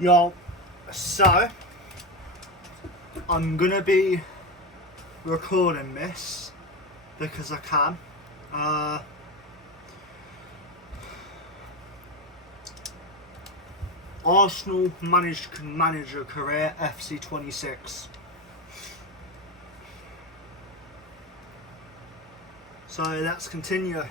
Yo, so I'm gonna be recording this because I can. Arsenal manager career FC26. So let's continue.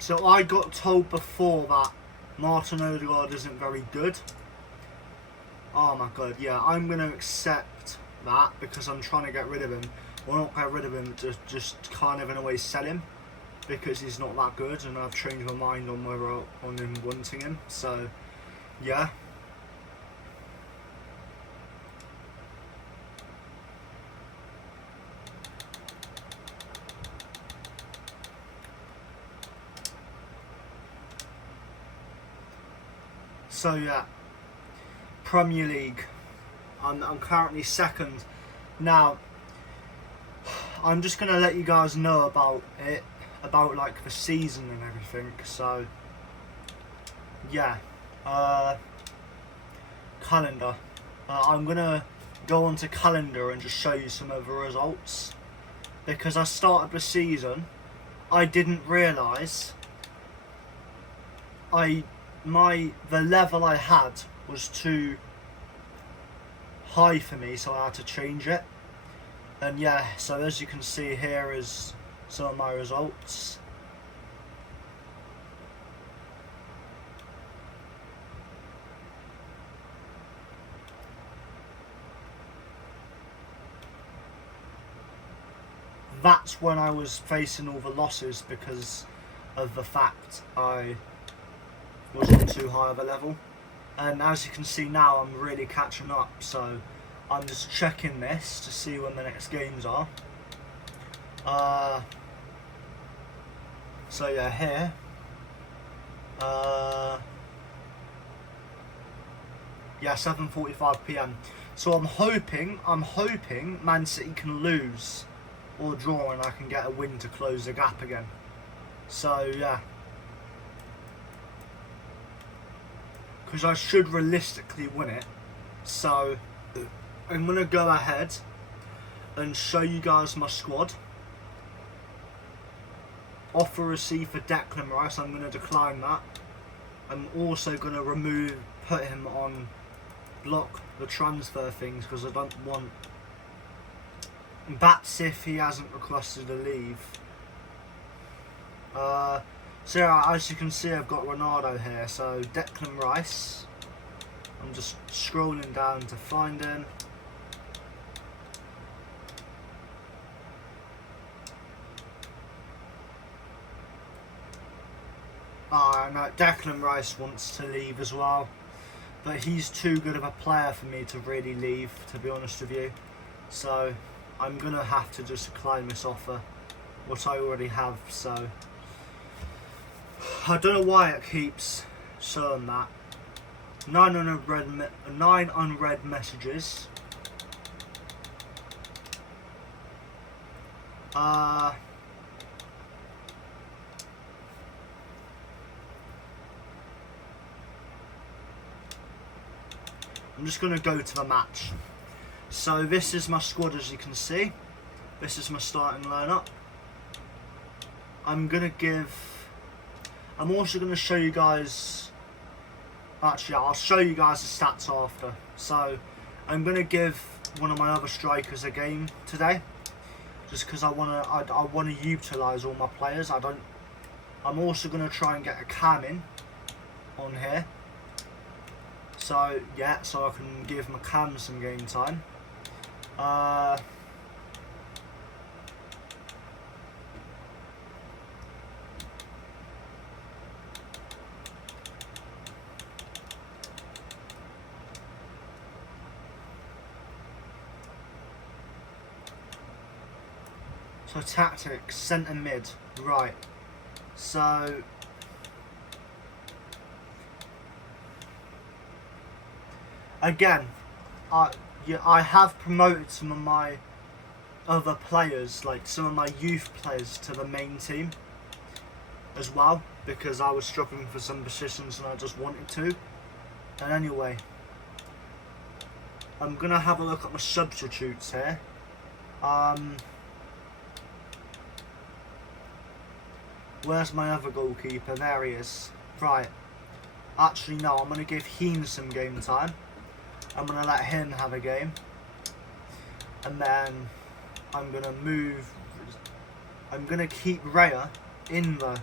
So I got told before that Martin Odegaard isn't very good. Oh my god, yeah, I'm going to accept that because I'm trying to get rid of him. Well, not get rid of him, just kind of in a way sell him because he's not that good, and I've changed my mind on whether on him wanting him. So, yeah. So yeah, Premier League. I'm currently second. Now, I'm just gonna let you guys know about it, about like the season and everything. So yeah, calendar. I'm gonna go onto calendar and just show you some of the results because I started the season. I didn't realise the level I had was too high for me, so I had to change it. And yeah, so as you can see here is some of my results. That's when I was facing all the losses because of the fact I was on too high of a level. And as you can see now, I'm really catching up, so I'm just checking this to see when the next games are. So yeah, here. Yeah, 7:45 PM. So I'm hoping Man City can lose or draw and I can get a win to close the gap again. So yeah. Because I should realistically win it. So I'm going to go ahead and show you guys my squad. Offer receive for Declan Rice, I'm going to decline that. I'm also going to put him on block the transfer things because I don't want. That's if he hasn't requested a leave. So yeah, as you can see, I've got Ronaldo here. So Declan Rice. I'm just scrolling down to find him. No, Declan Rice wants to leave as well, but he's too good of a player for me to really leave, to be honest with you. So I'm gonna have to just decline this offer, what I already have. So I don't know why it keeps showing that. 9 unread messages. I'm just going to go to the match. So this is my squad, as you can see. This is my starting lineup. I'm also going to show you guys. Actually, I'll show you guys the stats after. So I'm going to give one of my other strikers a game today, just because I want to utilise all my players. I'm also going to try and get a cam in on here. So yeah, so I can give my cam some game time. So tactics, centre mid, right. So again, I have promoted some of my other players, like some of my youth players, to the main team as well, because I was struggling for some positions and I just wanted to. And anyway, I'm gonna have a look at my substitutes here. Where's my other goalkeeper? There he is. Right. Actually, no, I'm gonna give Heen some game time. I'm gonna let him have a game, and then I'm gonna keep Raya in the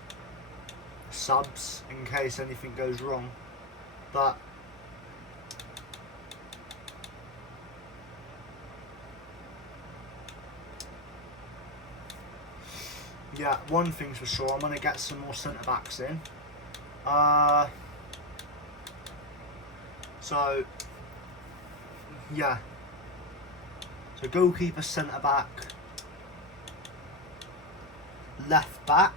subs in case anything goes wrong. But yeah, one thing's for sure, I'm gonna get some more centre backs in. So yeah. So goalkeeper, centre back, left back.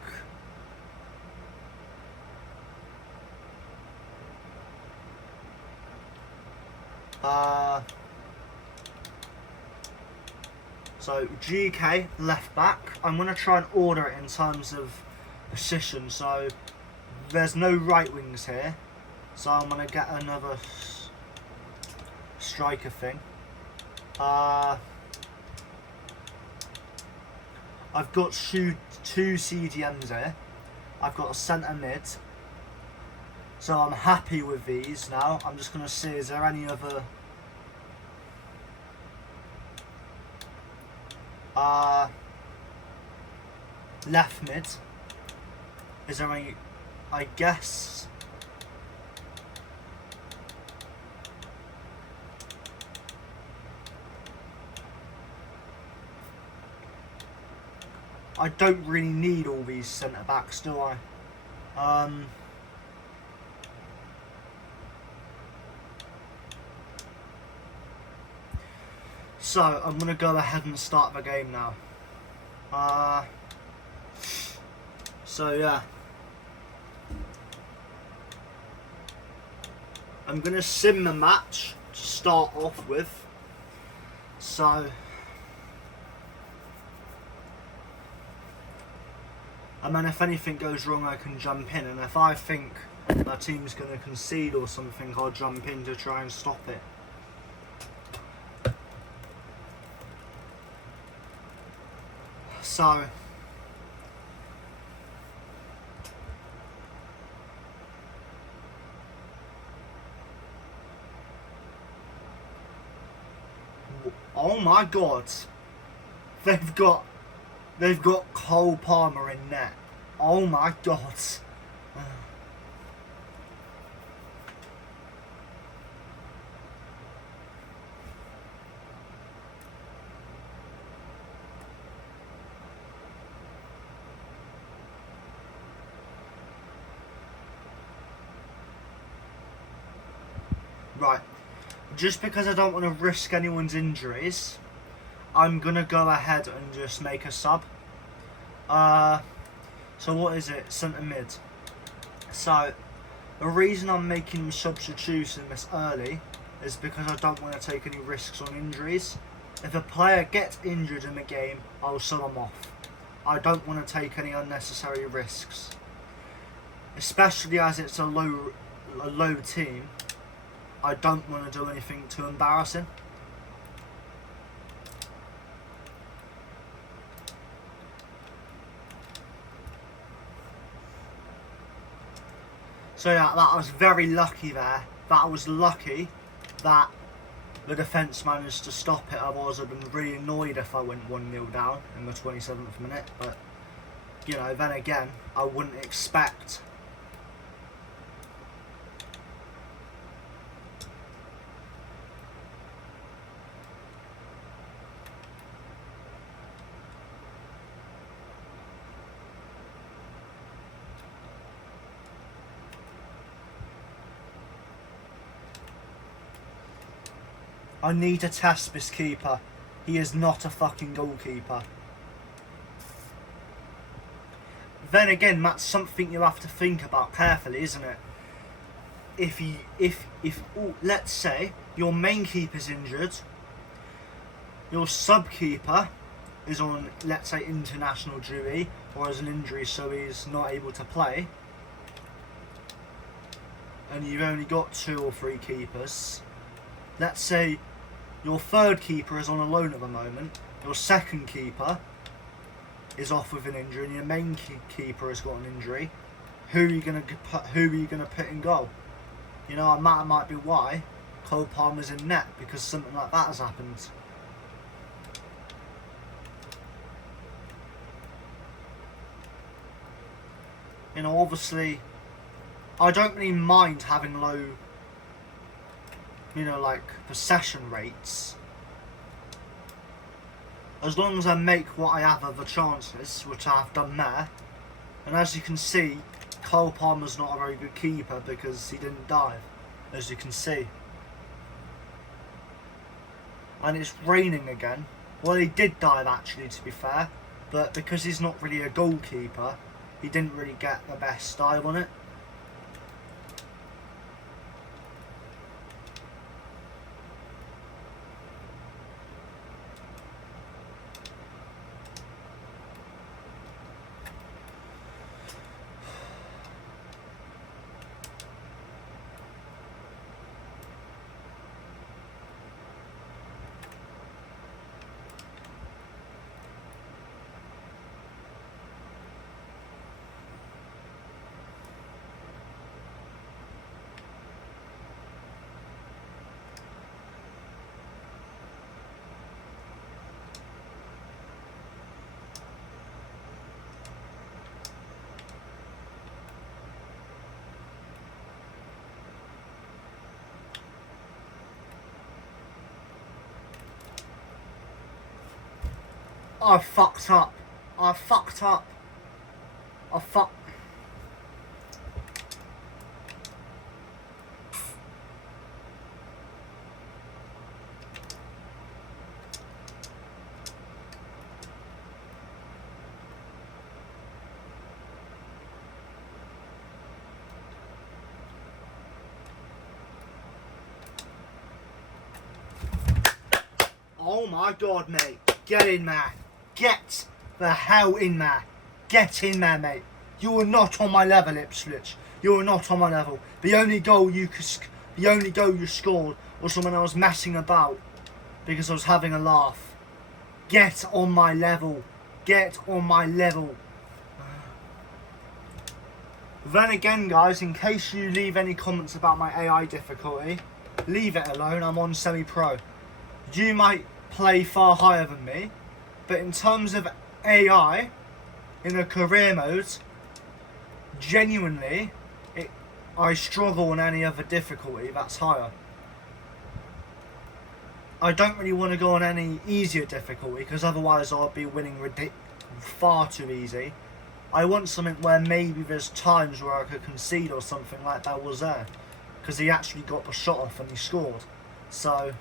So GK, left back. I'm going to try and order it in terms of position. So there's no right wings here. So I'm going to get another striker thing. I've got two CDMs here. I've got a centre mid. So I'm happy with these now. I'm just going to see, is there any other... left mid. Is there any... I guess... I don't really need all these centre backs, do I? So I'm gonna go ahead and start the game now. So yeah, I'm gonna sim the match to start off with. So. And then if anything goes wrong, I can jump in. And if I think my team's going to concede or something, I'll jump in to try and stop it. So, oh my God, they've got Cole Palmer in net. Oh my God. Right. Just because I don't want to risk anyone's injuries, I'm going to go ahead and just make a sub. So what is it? Centre mid. So, the reason I'm making substitutions this early is because I don't want to take any risks on injuries. If a player gets injured in the game, I'll sub them off. I don't want to take any unnecessary risks. Especially as it's a low team, I don't want to do anything too embarrassing. So yeah, that was very lucky there. That was lucky that the defence managed to stop it. Otherwise I'd been really annoyed if I went 1-0 down in the 27th minute. But, you know, then again, I wouldn't expect... I need to test this keeper. He is not a fucking goalkeeper. Then again, that's something you have to think about carefully, isn't it? Let's say your main keeper's injured, your sub keeper is on, let's say, international duty or has an injury, so he's not able to play, and you've only got 2 or 3 keepers. Let's say your third keeper is on a loan at the moment, your second keeper is off with an injury, and your main keeper has got an injury. Who are you gonna put in goal? You know, and that might be why Cole Palmer's in net, because something like that has happened. You know, obviously, I don't really mind having low, you know, like, possession rates, as long as I make what I have of the chances, which I have done there. And as you can see, Cole Palmer's not a very good keeper because he didn't dive, as you can see. And it's raining again. Well, he did dive actually, to be fair, but because he's not really a goalkeeper, he didn't really get the best dive on it. I fucked up. I fucked up. I fucked. Oh my god, mate. Get in there. Get the hell in there. Get in there, mate. You are not on my level, Ipswich. You are not on my level. The only goal you scored was when I was messing about because I was having a laugh. Get on my level. Get on my level. Then again, guys, in case you leave any comments about my AI difficulty, leave it alone. I'm on semi-pro. You might play far higher than me, but in terms of AI, in a career mode, genuinely, I struggle on any other difficulty that's higher. I don't really want to go on any easier difficulty, because otherwise I'll be winning far too easy. I want something where maybe there's times where I could concede or something like that was there, because he actually got the shot off and he scored. So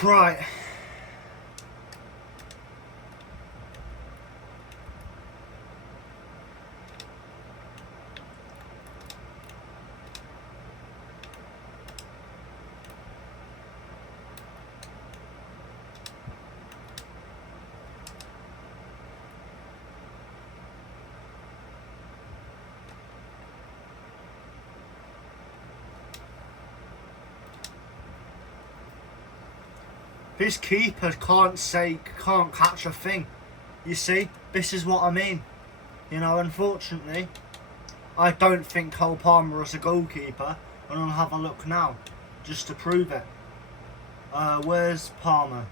right. This keeper can't catch a thing. You see, this is what I mean. You know, unfortunately, I don't think Cole Palmer is a goalkeeper, and I'll have a look now, just to prove it. Where's Palmer?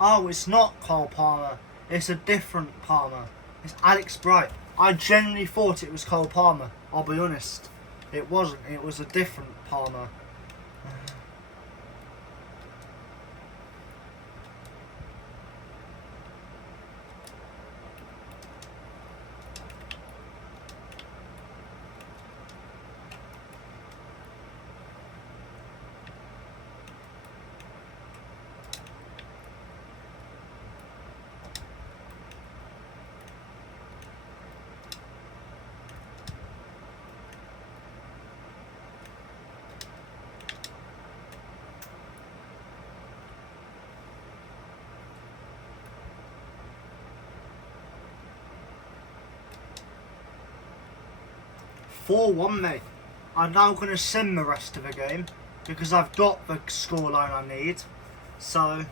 Oh, it's not Cole Palmer. It's a different Palmer. It's Alex Bright. I genuinely thought it was Cole Palmer. I'll be honest. It wasn't. It was a different Palmer. 4-1, mate. I'm now going to sim the rest of the game because I've got the scoreline I need. So,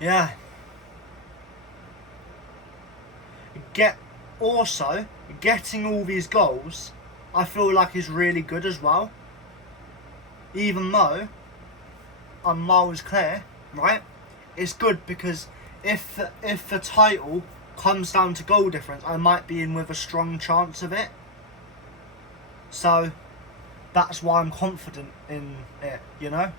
yeah. Also, getting all these goals, I feel like is really good as well. Even though I'm miles clear, right? It's good because if the title comes down to goal difference, I might be in with a strong chance of it. So that's why I'm confident in it, you know?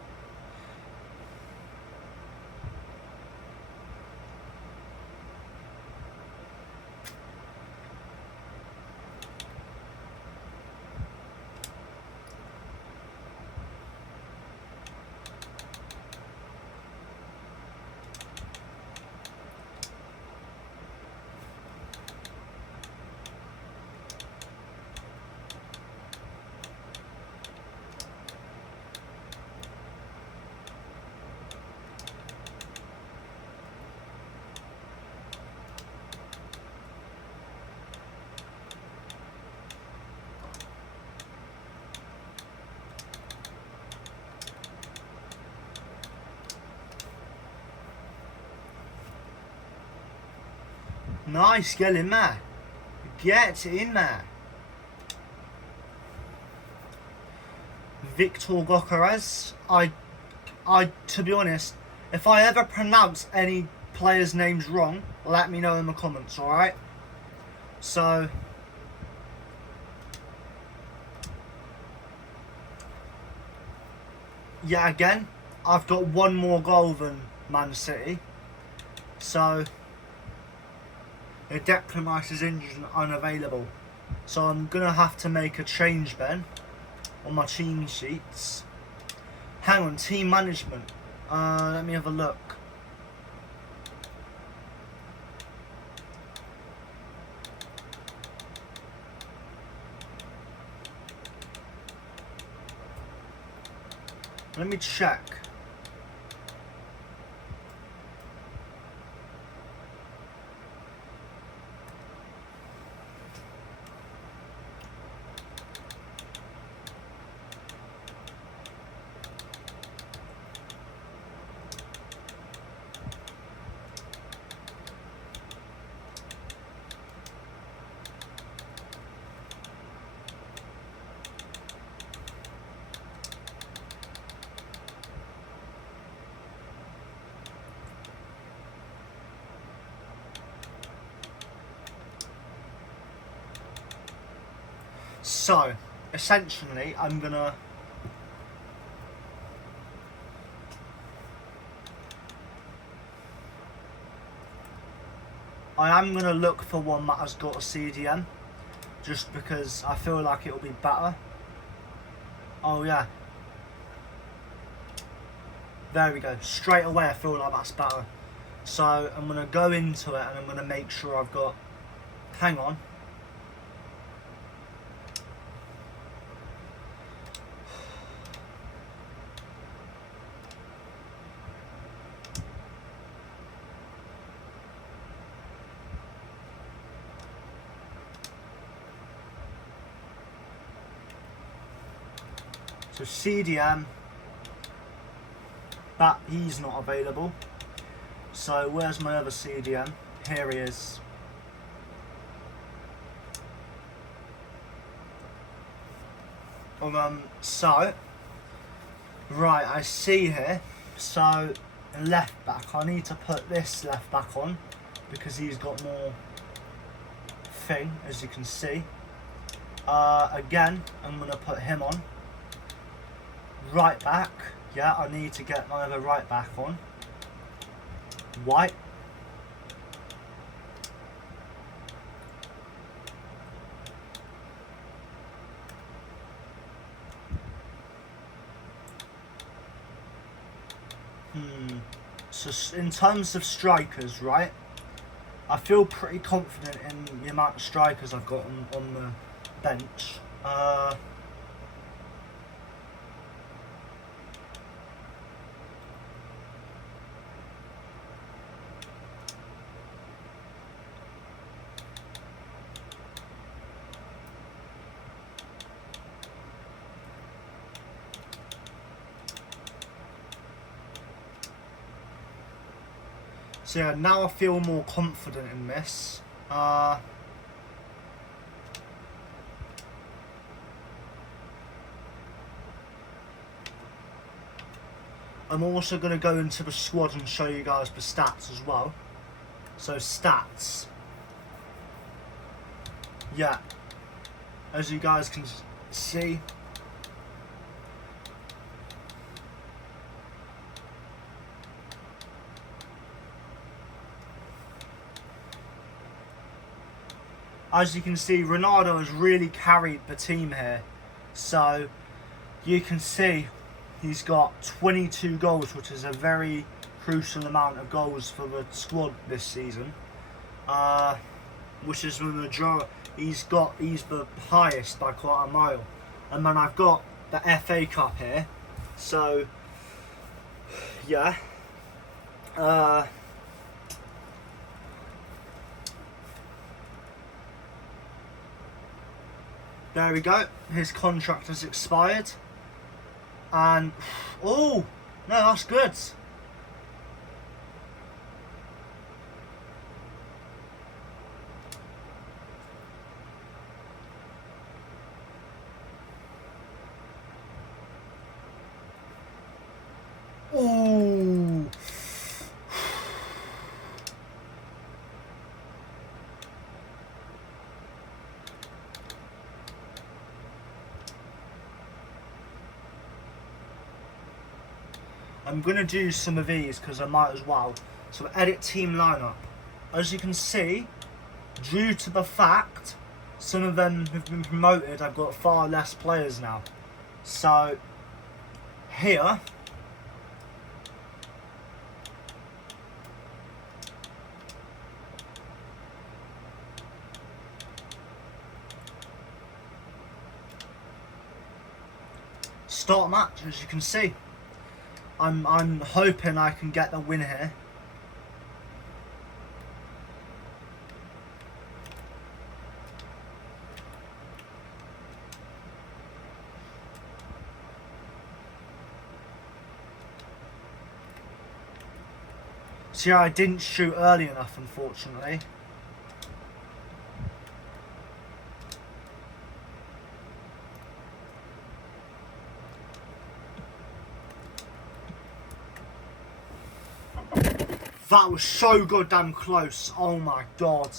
Nice, get in there. Get in there. Victor Gokares. To be honest, if I ever pronounce any players' names wrong, let me know in the comments, alright? So, yeah, again, I've got one more goal than Man City. So, Declan Rice is injured and unavailable. So I'm going to have to make a change then on my team sheets. Hang on, team management. Let me have a look. Let me check. So, essentially, I am gonna look for one that has got a CDM, just because I feel like it'll be better. Oh yeah. There we go. Straight away I feel like that's better. So I'm gonna go into it and I'm gonna make sure I've got, hang on. So CDM, that he's not available. So where's my other CDM? Here he is. So right, I see here. So left back, I need to put this left back on because he's got more thing, as you can see. Again, I'm going to put him on. Right back, yeah, I need to get my other right back on. White. So in terms of strikers, right, I feel pretty confident in the amount of strikers I've got on the bench. So yeah, now I feel more confident in this. I'm also going to go into the squad and show you guys the stats as well. So stats. Yeah, as you guys can see, Ronaldo has really carried the team here. So you can see he's got 22 goals, which is a very crucial amount of goals for the squad this season. Which is the majority. He's the highest by quite a mile. And then I've got the FA Cup here. So yeah. There we go. His contract has expired. And oh no, that's good. Oh. I'm going to do some of these because I might as well. So edit team lineup. As you can see, due to the fact some of them have been promoted, I've got far less players now. So here, start match, as you can see. I'm hoping I can get the win here. See, I didn't shoot early enough, unfortunately. That was so goddamn close. Oh my god.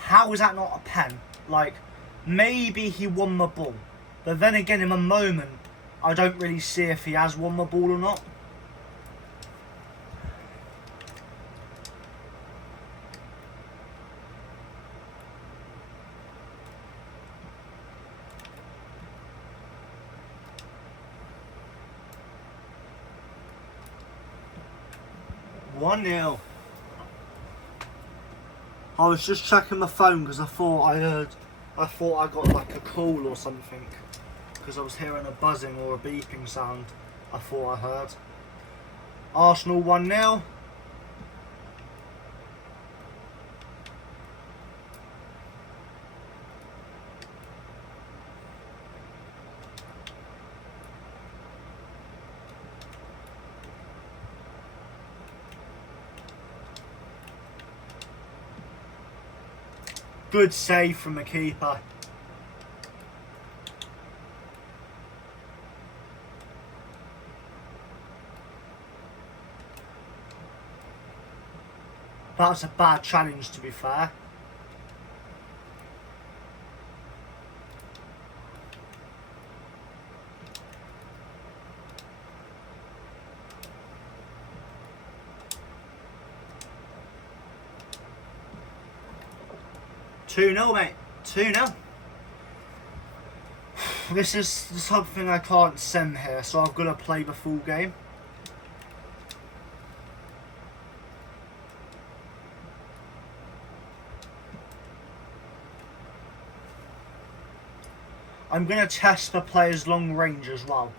How is that not a pen? Like, maybe he won the ball. But then again, in a moment, I don't really see if he has won the ball or not. One 0. I was just checking my phone because I thought I got like a call or something, because I was hearing a buzzing or a beeping sound. I thought I heard. Arsenal 1-0. Good save from the keeper. That was a bad challenge, to be fair. Two 0, mate. 2-0. This is something I can't sim here, so I've got to play the full game. I'm going to test the player's long range as well.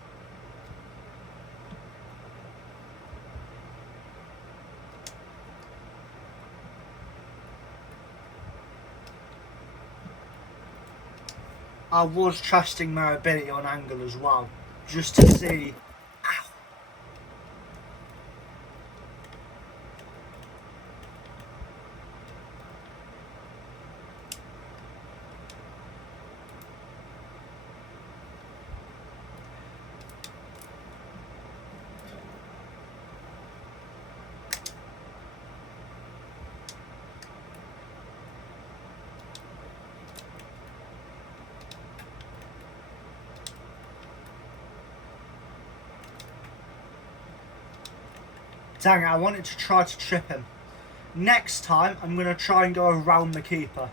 I was trusting their ability on angle as well, just to see. Ow. Dang it, I wanted to try to trip him. Next time, I'm going to try and go around the keeper.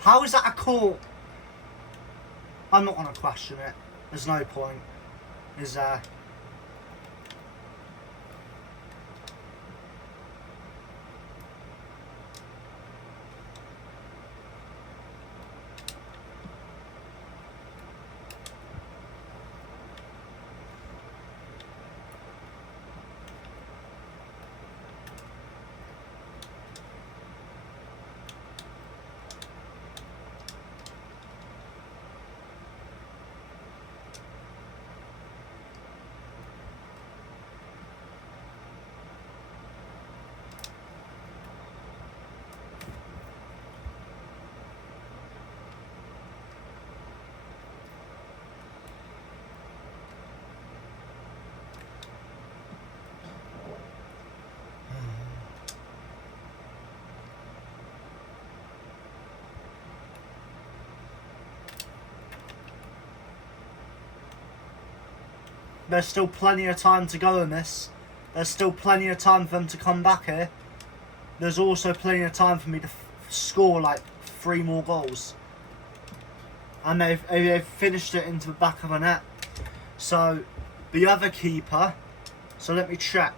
How is that a call? I'm not going to question it. There's no point, is there? There's still plenty of time to go in this. There's still plenty of time for them to come back here. There's also plenty of time for me to score like 3 more goals. And they've finished it into the back of the net. So, the other keeper... So let me check.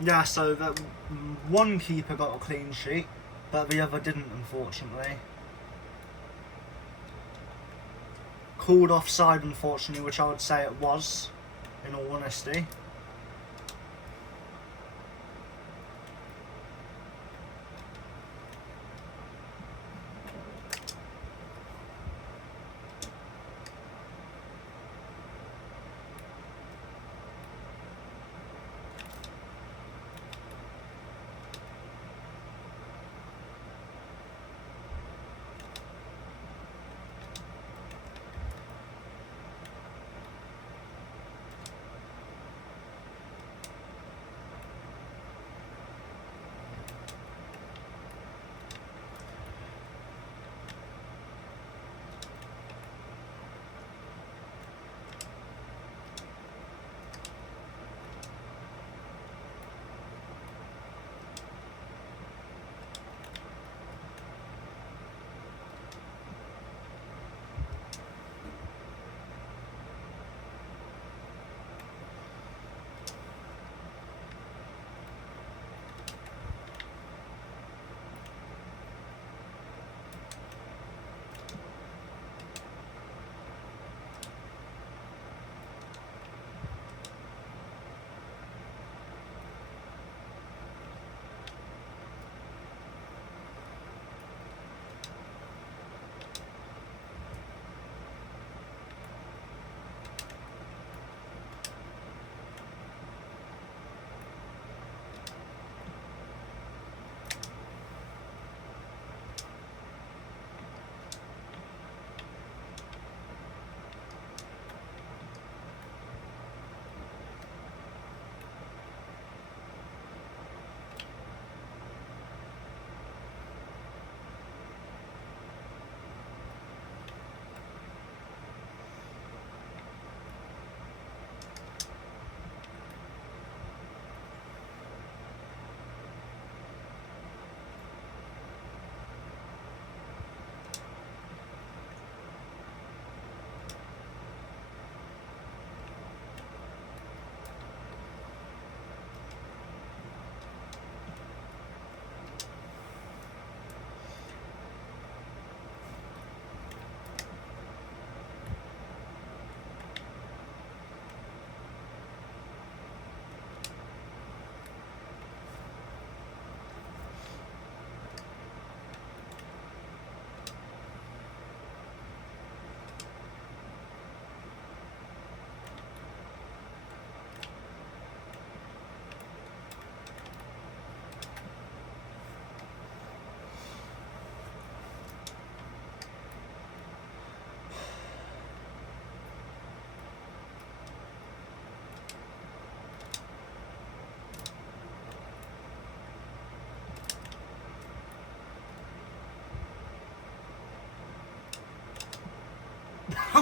Yeah, so that one keeper got a clean sheet, but the other didn't, unfortunately. Called offside, unfortunately, which I would say it was, in all honesty.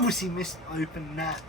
was he missed open net?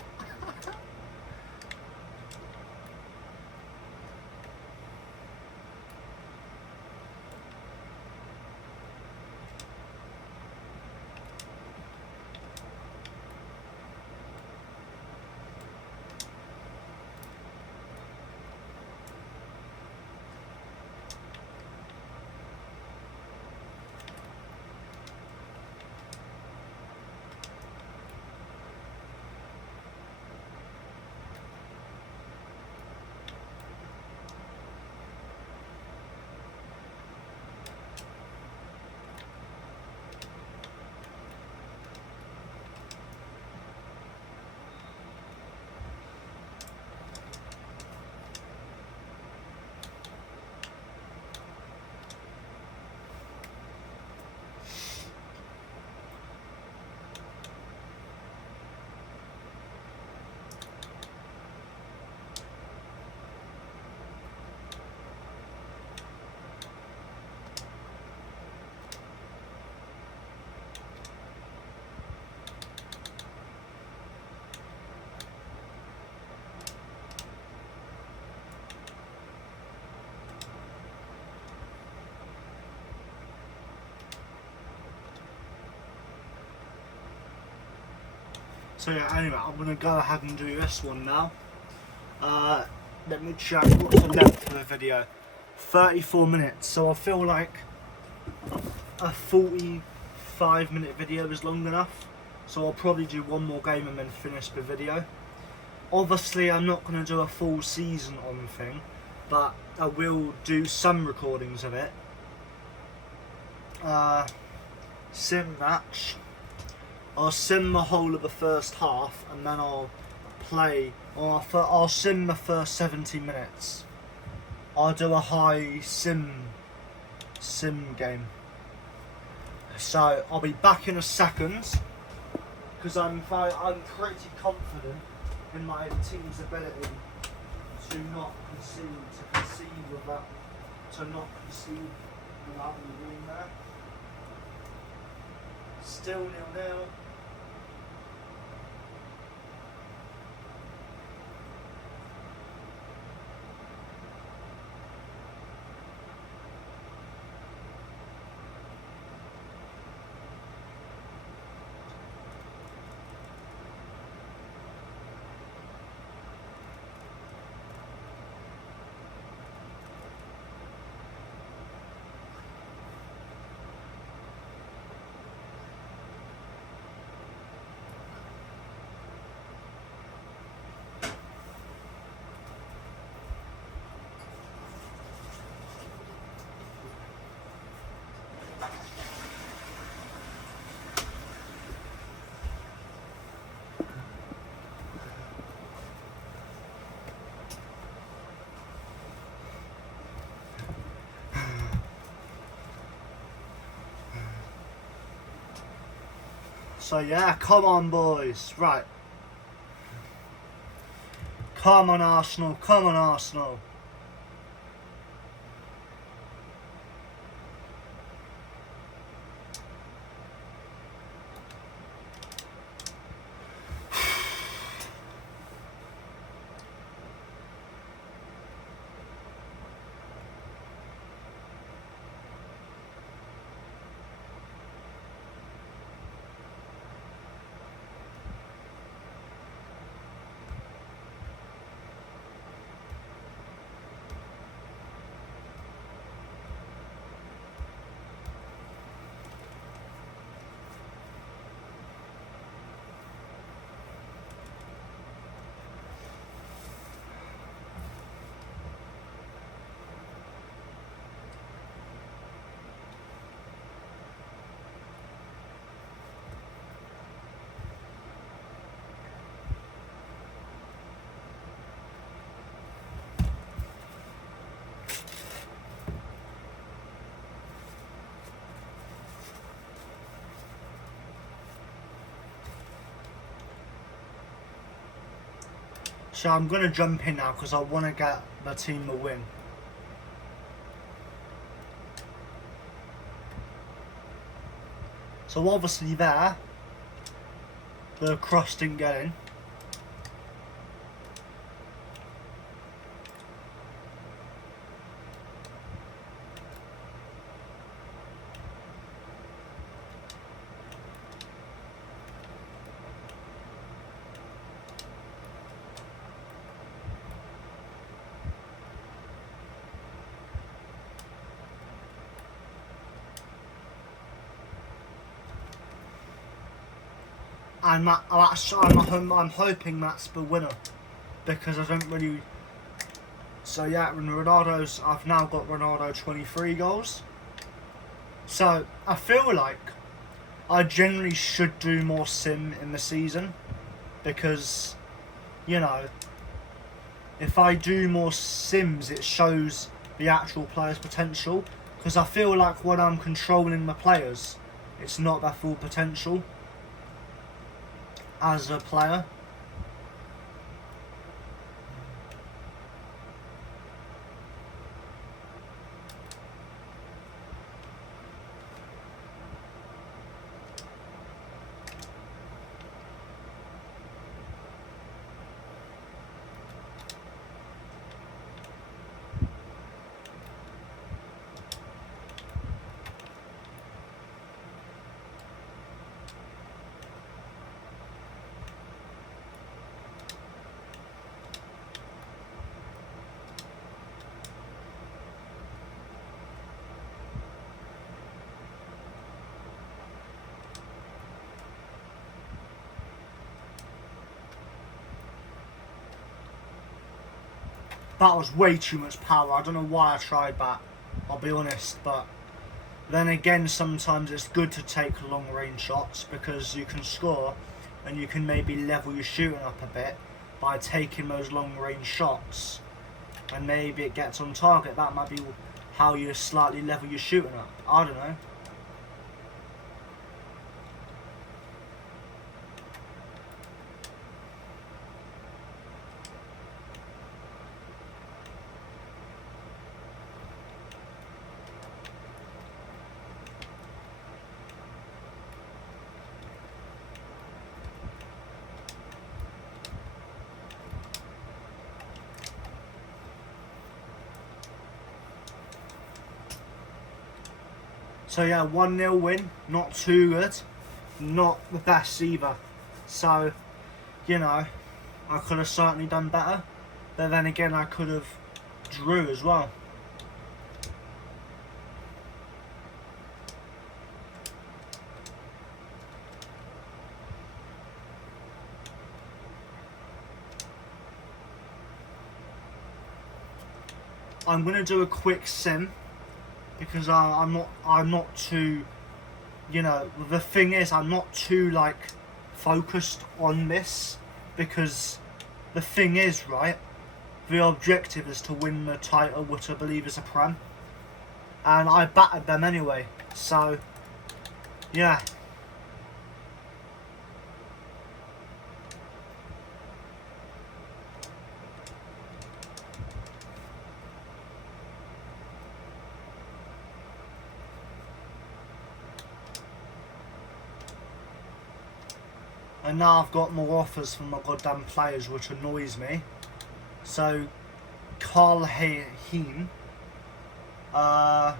So yeah, anyway, I'm going to go ahead and do this one now. Let me check what's the length of the video. 34 minutes, so I feel like a 45-minute video is long enough. So I'll probably do one more game and then finish the video. Obviously I'm not going to do a full season on thing, but I will do some recordings of it. Sim match. I'll sim the whole of the first half and then I'll play, or I'll sim the first 70 minutes. I'll do a high sim game. So I'll be back in a second because I'm pretty confident in my team's ability to not concede without me being there. Still 0-0. So yeah, come on boys, right. Come on Arsenal, come on Arsenal. So I'm going to jump in now because I want to get the team the win. So obviously there, The cross didn't get in. And I'm hoping that's the winner, because I don't really. So yeah, I've now got Ronaldo 23 goals. So I feel like I generally should do more sim in the season, because, you know, if I do more sims, it shows the actual player's potential. Because I feel like when I'm controlling the players, it's not their full potential as a player. That was way too much power. I don't know why I tried that, I'll be honest, but then again, sometimes it's good to take long range shots, because you can score and you can maybe level your shooting up a bit by taking those long range shots, and maybe it gets on target. That might be how you slightly level your shooting up. I don't know. So yeah, 1-0 win, not too good, not the best either. So, you know, I could have certainly done better, but then again I could have drew as well. I'm gonna do a quick sim, because I'm not too, you know, the thing is, I'm not too like focused on this, because the thing is, right, the objective is to win the title, which I believe is a Prem, and I battered them anyway, so yeah. And now I've got more offers from my goddamn players, which annoys me. So, Carl Heen. Now,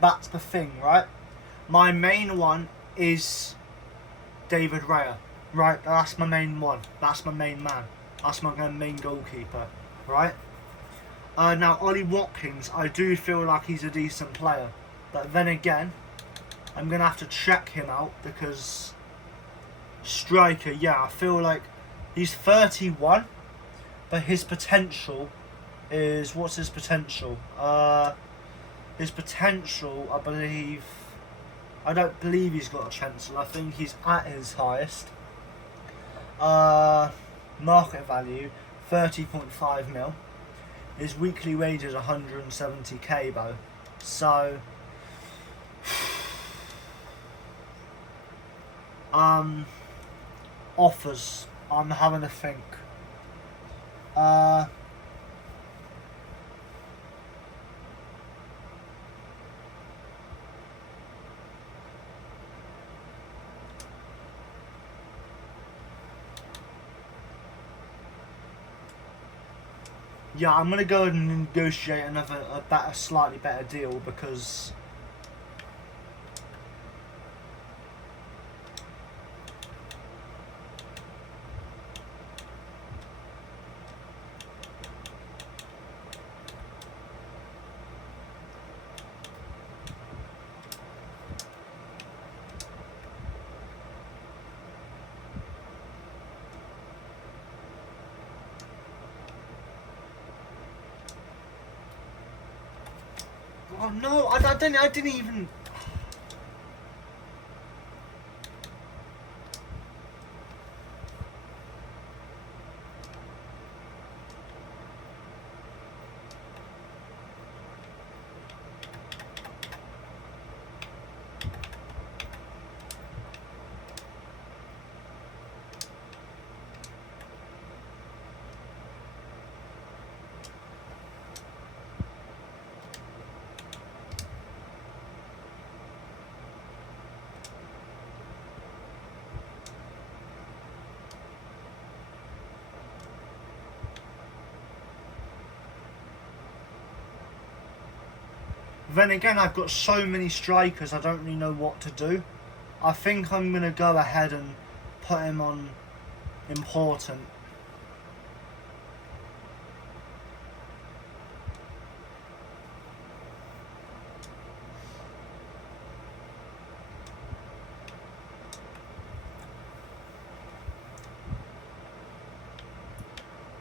that's the thing, right? My main one is David Raya. Right, that's my main one. That's my main man. That's my main goalkeeper, right? Now, Ollie Watkins, I do feel like he's a decent player. But then again, I'm going to have to check him out, because striker, yeah, I feel like he's 31, but his potential is... What's his potential? His potential, I believe... I don't believe he's got a chancellor. I think he's at his highest. Market value, 30.5 mil. His weekly wage is 170k though. So, offers. I'm having a think. Yeah, I'm gonna go and negotiate a slightly better deal because. Oh no, I didn't even. Then again, I've got so many strikers, I don't really know what to do. I think I'm going to go ahead and put him on important.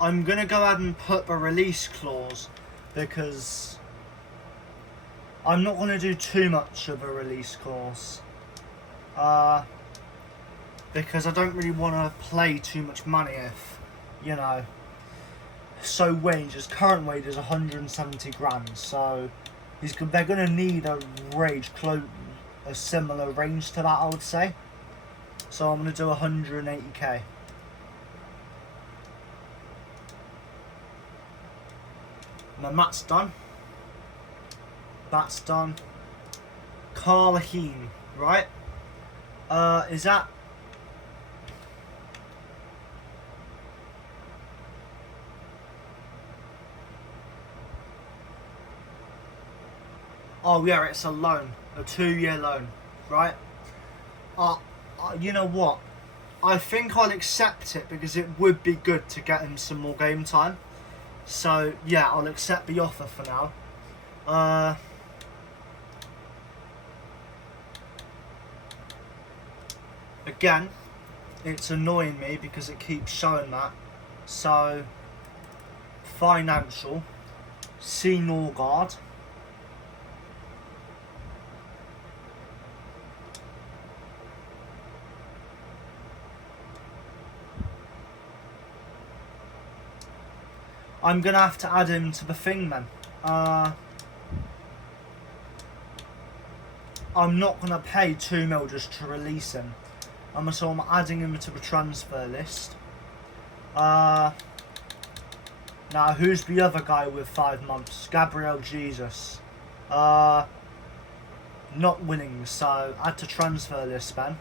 I'm going to go ahead and put the release clause because I'm not going to do too much of a release clause. Because I don't really want to play too much money if, you know. So current wage is 170 grand, so they're going to need a similar range to that, I would say. So I'm going to do 180k. And then that's done. That's done. Carlaheen, right? Is that... Oh yeah, it's a loan. A 2-year loan, right? You know what? I think I'll accept it because it would be good to get him some more game time. So yeah, I'll accept the offer for now. Again, it's annoying me because it keeps showing that. So, financial, see Norgard. I'm going to have to add him to the thing then. I'm not going to pay 2 mil just to release him. So I'm adding him to the transfer list. Now, who's the other guy with 5 months? Gabriel Jesus. Not winning, so add to transfer list, man.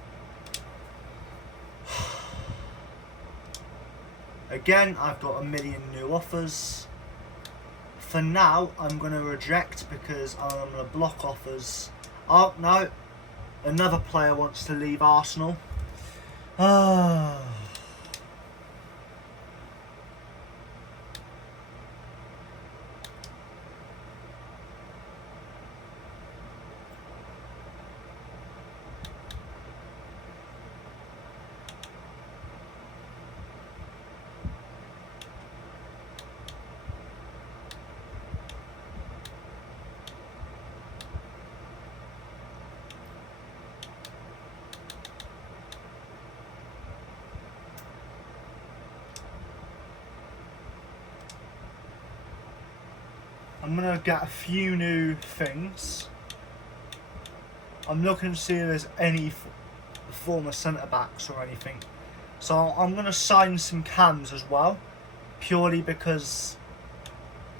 Again, I've got a million new offers. For now, I'm going to reject because I'm going to block offers. Oh, no. Another player wants to leave Arsenal. I'm going to get a few new things. I'm looking to see if there's any former centre-backs or anything. So I'm going to sign some cams as well. Purely because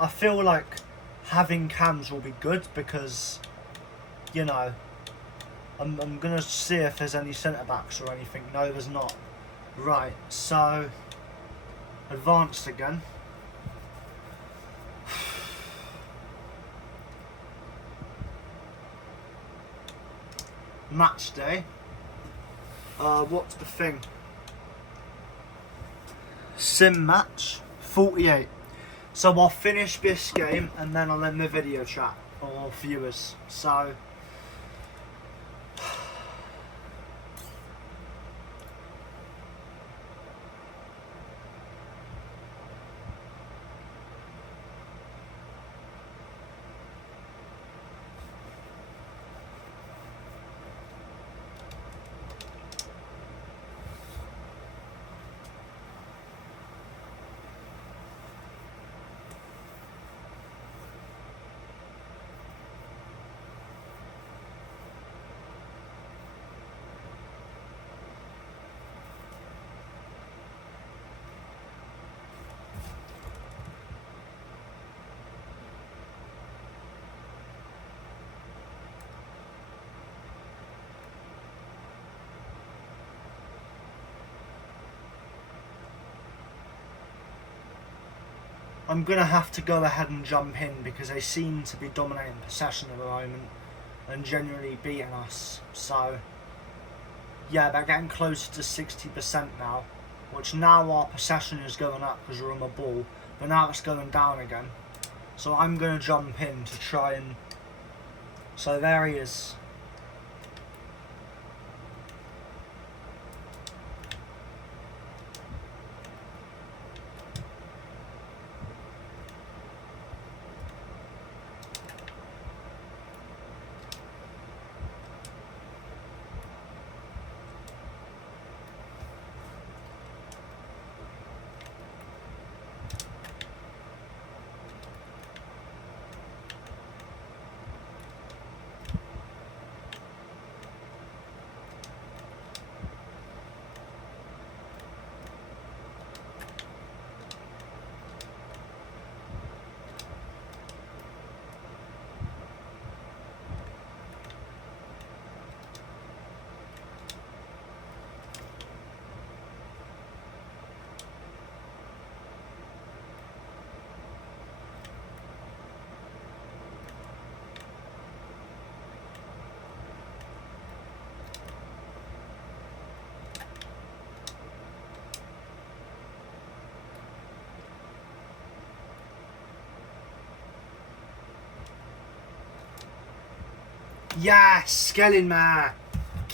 I feel like having cams will be good because, you know, I'm going to see if there's any centre-backs or anything. No, there's not. Right, so, advanced again. match day. What's the thing? Sim match 48. So I'll finish this game and then I'll end the video chat or viewers. So I'm going to have to go ahead and jump in because they seem to be dominating possession at the moment and generally beating us. So, yeah, they're getting closer to 60% now, which now our possession is going up because we're on the ball, but now it's going down again. So I'm going to jump in to try and... So there he is. Yes, get in there.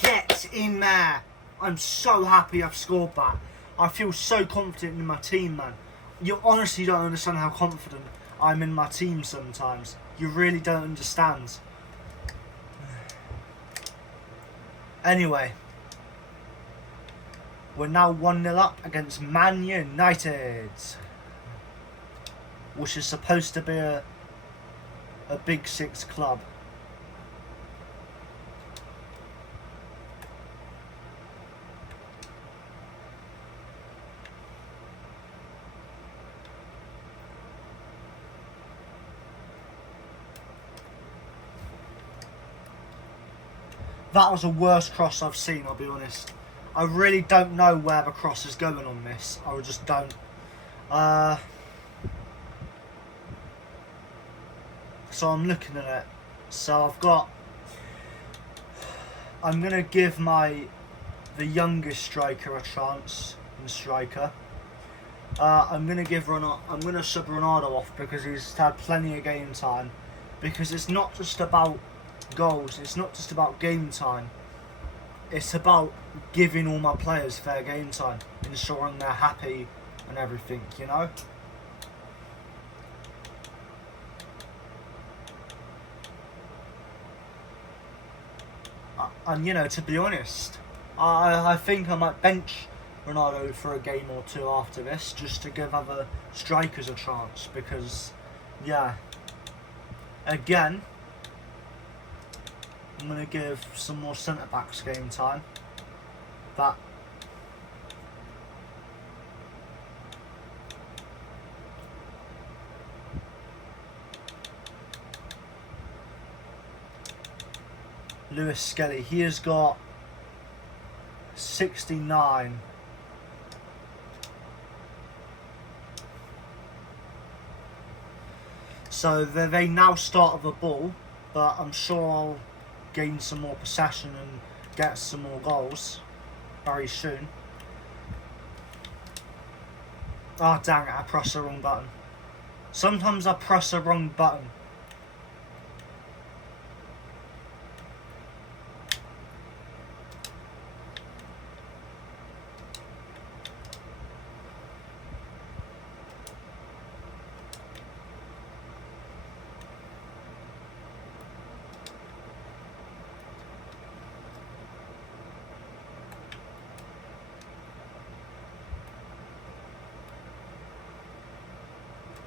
Get in there. I'm so happy I've scored that. I feel so confident in my team, man. You honestly don't understand how confident I'm in my team sometimes. You really don't understand. Anyway. We're now 1-0 up against Man United. Which is supposed to be a Big Six club. That was the worst cross I've seen, I'll be honest. I really don't know where the cross is going on this. I just don't. So I'm looking at it. So I'm going to give the youngest striker a chance in striker. I'm going to sub Ronaldo off because he's had plenty of game time. Because it's not just about goals, it's not just about game time, it's about giving all my players fair game time, ensuring they're happy and everything, you know. And you know, to be honest, I think I might bench Ronaldo for a game or two after this just to give other strikers a chance because, yeah, again, I'm going to give some more centre-backs game time. That Lewis Skelly, he has got 69. So they now start with a ball, but I'm sure gain some more possession and get some more goals very soon. Oh dang it, I pressed the wrong button. Sometimes I press the wrong button.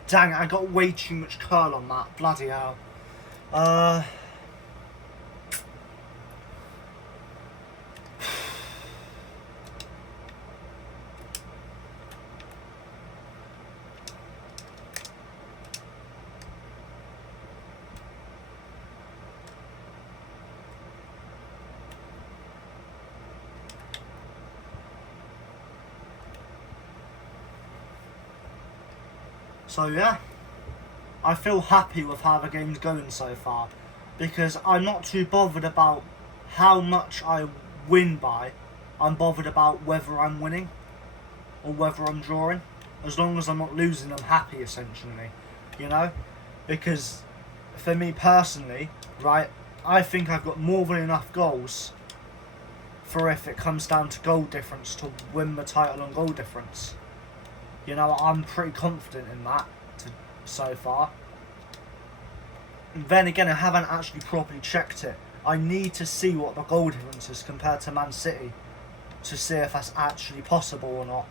Dang it, I got way too much curl on that. Bloody hell. So yeah, I feel happy with how the game's going so far, because I'm not too bothered about how much I win by. I'm bothered about whether I'm winning or whether I'm drawing. As long as I'm not losing, I'm happy, essentially, you know? Because for me personally, right, I think I've got more than enough goals for if it comes down to goal difference to win the title on goal difference. You know, I'm pretty confident in that so far. And then again, I haven't actually properly checked it. I need to see what the goal difference is compared to Man City to see if that's actually possible or not.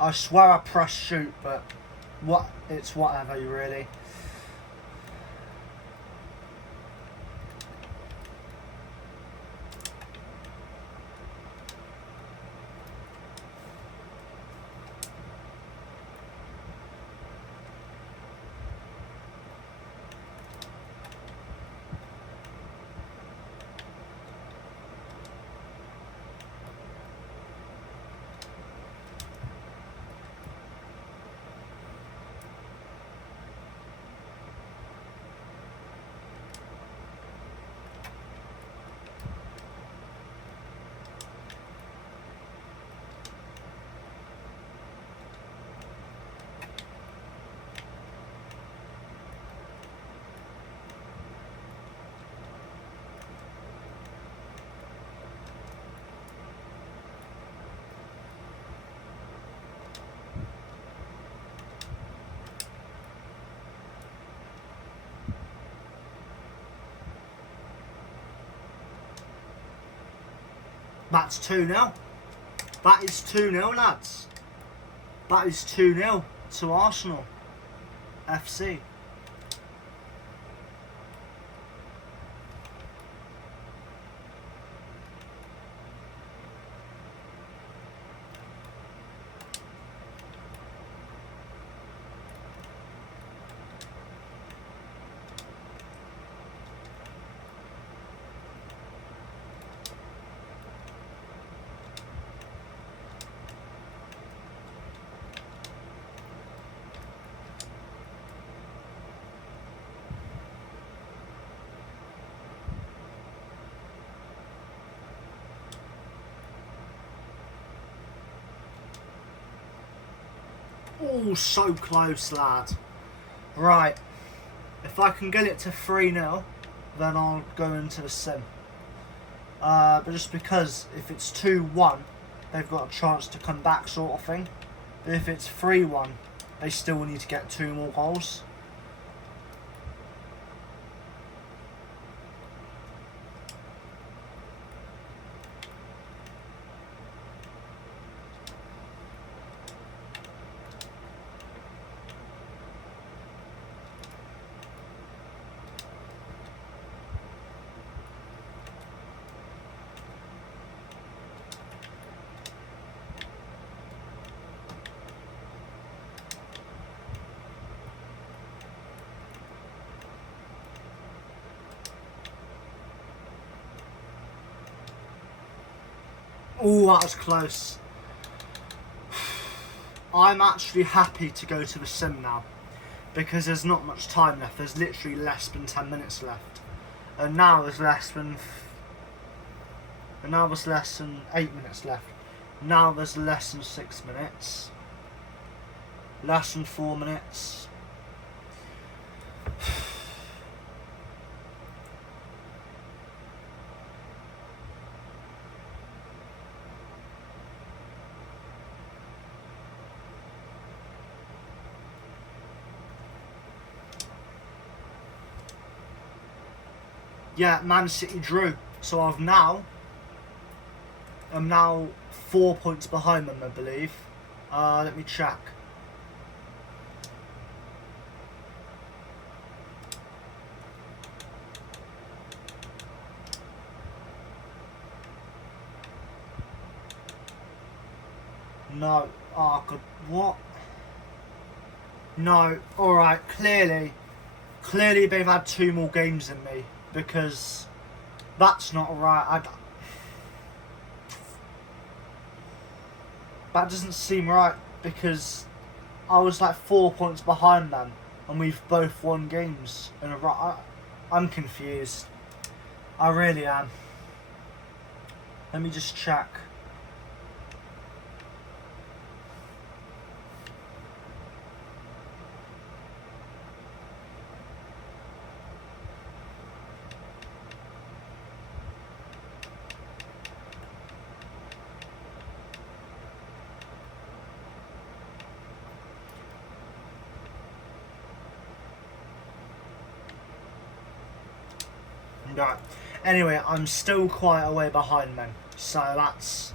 I swear I pressed shoot, but it's whatever, really. That's 2-0. That is 2-0, lads. That is 2-0 to Arsenal FC. Oh, so close, lad. Right. If I can get it to 3-0, then I'll go into the sim. But just because if it's 2-1, they've got a chance to come back, sort of thing. But if it's 3-1, they still need to get 2 more goals. Oh, that was close. I'm actually happy to go to the sim now because there's not much time left. There's literally less than 10 minutes left, and now there's less than 8 minutes left. Now there's less than 6 minutes, less than 4 minutes. Yeah, Man City drew. So I'm now 4 points behind them, I believe. Let me check. No. Oh, God. What? No. Alright, clearly they've had 2 more games than me, because that's not right. That doesn't seem right, because I was like 4 points behind them and we've both won games in a row. I'm confused. I really am. Let me just check. Right. Anyway, I'm still quite a way behind them, so that's...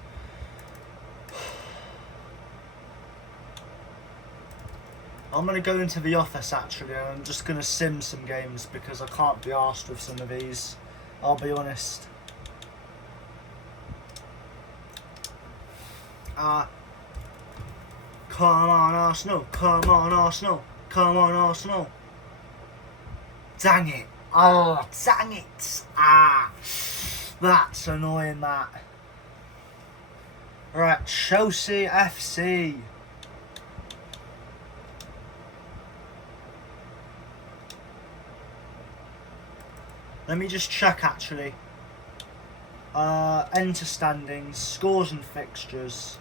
I'm going to go into the office actually, and I'm just going to sim some games because I can't be arsed with some of these, I'll be honest. Come on Arsenal, come on Arsenal, come on Arsenal. Dang it. Oh, dang it! That's annoying, that. Right, Chelsea FC. Let me just check, actually. Enter standings, scores and fixtures.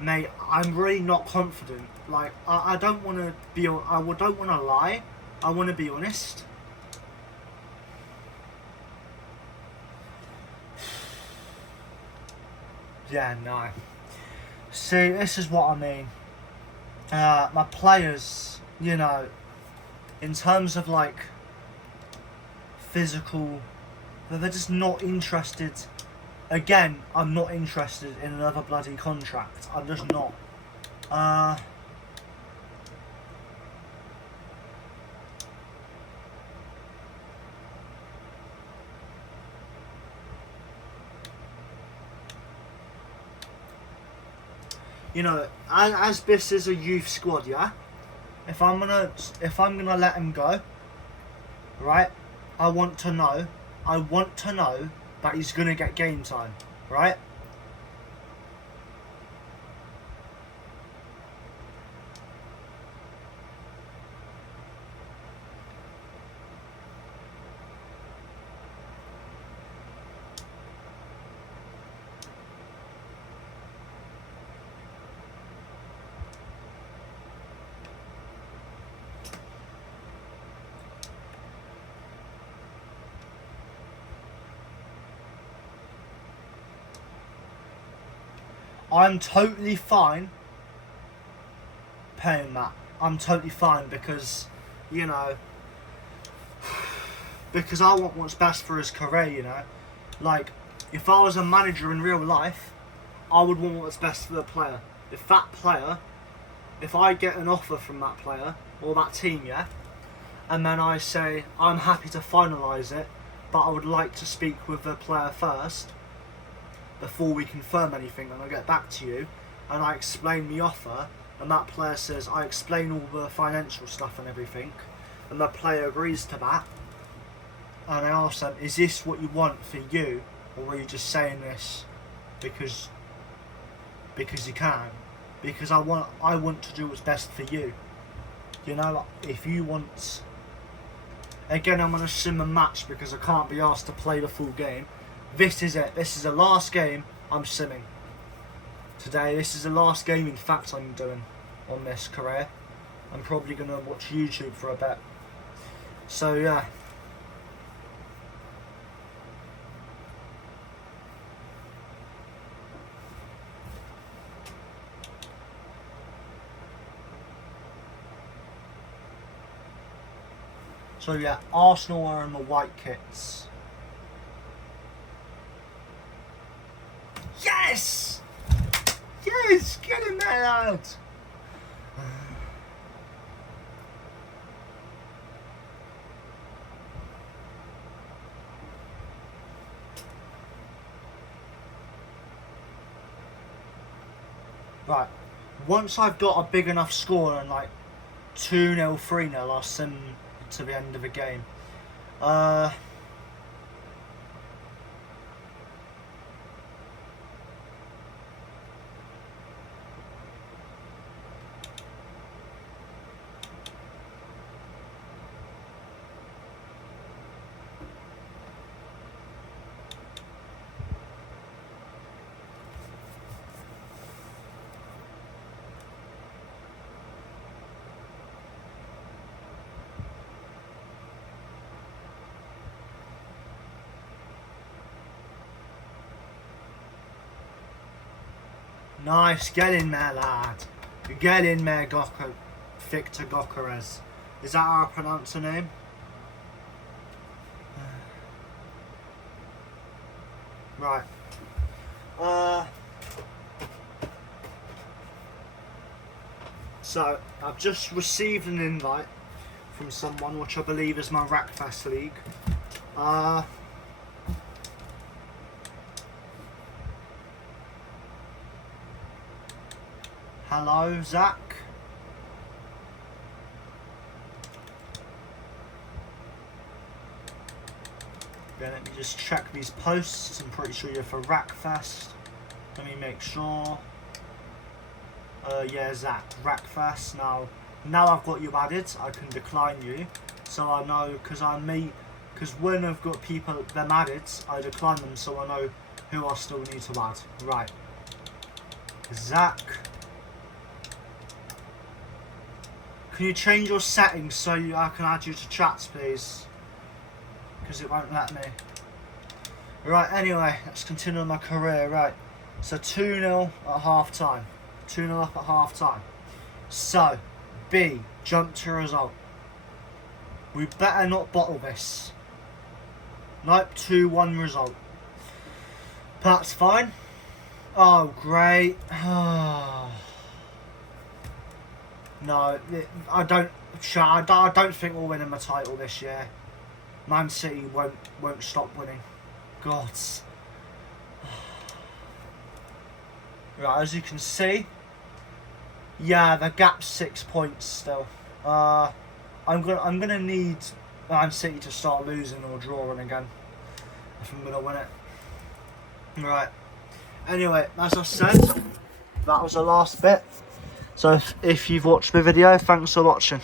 Mate, I'm really not confident. Like, I don't want to be. I don't want to lie. I want to be honest. Yeah, no. See, this is what I mean. My players, you know, in terms of like physical, they're just not interested. Again, I'm not interested in another bloody contract. I'm just not. You know, as this is a youth squad, yeah. If I'm gonna let him go, right? I want to know that he's gonna get game time, right? I'm totally fine paying that. I'm totally fine because, you know, because I want what's best for his career, you know. Like, if I was a manager in real life, I would want what's best for the player. If I get an offer from that player, or that team, yeah, and then I say, I'm happy to finalise it, but I would like to speak with the player first, before we confirm anything and I'll get back to you, and I explain the offer, and that player says, I explain all the financial stuff and everything, and the player agrees to that, and I ask them, is this what you want for you, or are you just saying this because you can? Because I want to do what's best for you. You know, if you want... Again, I'm going to sim a match because I can't be asked to play the full game. This is it. This is the last game I'm simming. Today, this is the last game, in fact, I'm doing on this career. I'm probably going to watch YouTube for a bit. So, yeah. So yeah, Arsenal are in the white kits. Yes! Yes! Get in there, out! Right. Once I've got a big enough score and like 2-0, 3-0, I'll sim to the end of the game. Nice, get in there, lad. Get in there, Victor Gokares. Is that how I pronounce her name? Right. So, I've just received an invite from someone, which I believe is my Rackfest League. Hello, Zach. Yeah, let me just check these posts. I'm pretty sure you're for Rackfest. Let me make sure. Yeah, Zach, Rackfest. Now I've got you added, I can decline you. So I know, because when I've got people, them added, I decline them so I know who I still need to add. Right. Zach. Can you change your settings so I can add you to chats, please? Because it won't let me. Right, anyway, let's continue my career. Right, so 2-0 at half time. 2-0 up at half time. So, B, jump to result. We better not bottle this. Nope, 2-1 result. That's fine. Oh, great. No, I don't think we'll win him a title this year. Man City won't stop winning. God. Right, as you can see, yeah, the gap's 6 points still. I'm gonna need Man City to start losing or drawing again if I'm gonna win it. Right. Anyway, as I said, that was the last bit. So if you've watched the video, thanks for watching.